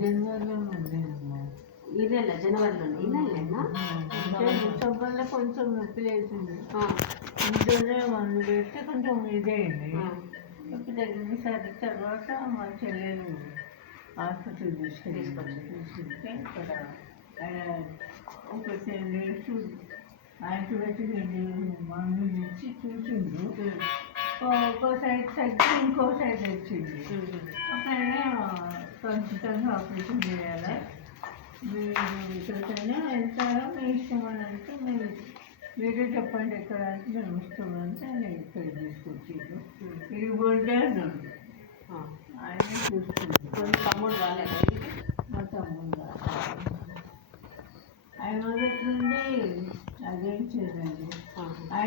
జనవరిలో ఉండేదమ్మా. ఈ నెల జనవరిలో ఈ నెలలేనా? డిసెంబర్లో కొంచెం నొప్పి లేచింది. ఇంట్లోనే మందు పెడితే కొంచెం ఇదైంది. నొప్పి తగ్గింది. సరే తర్వాత మా చెల్లెలు హాస్పిటల్ తీసుకెళ్తే ఇక్కడ ఆయన ఒక 10 డేస్ యాంటీబయాటిక్ మందు ఇచ్చి చూసిండు. ఒక సైడ్ తగ్గి ఇంకో సైడ్ వచ్చింది. అక్కడనే ఖచ్చితంగా ఆపరేషన్ చేయాలి, మీరు ఎక్కడికైనా వెళ్తారా మీ ఇష్టం అని అంటే మీరే చెప్పండి ఎక్కడ అంటే మేము ఇస్తామంటే ఆయన ఇక్కడ తీసుకొచ్చారు. ఇది బొడ్డే అన్నాడు. ఆయన చూసుకుంటారు. తమ్ముడు రాలేదా? మా తమ్ముడు ఆయన మొదటి నుండి అదేం చేయదండి. ఆయన